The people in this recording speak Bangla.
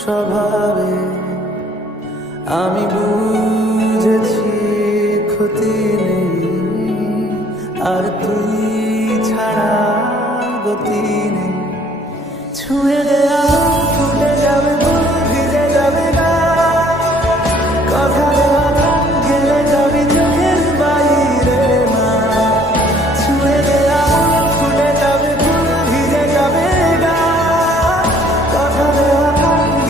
স্বভাবে আমি বুঝেছি ক্ষতি নেই, আর তুই ছাড়া গতি নেই। ছুঁয়ে দেয়া ফুটে যাবে।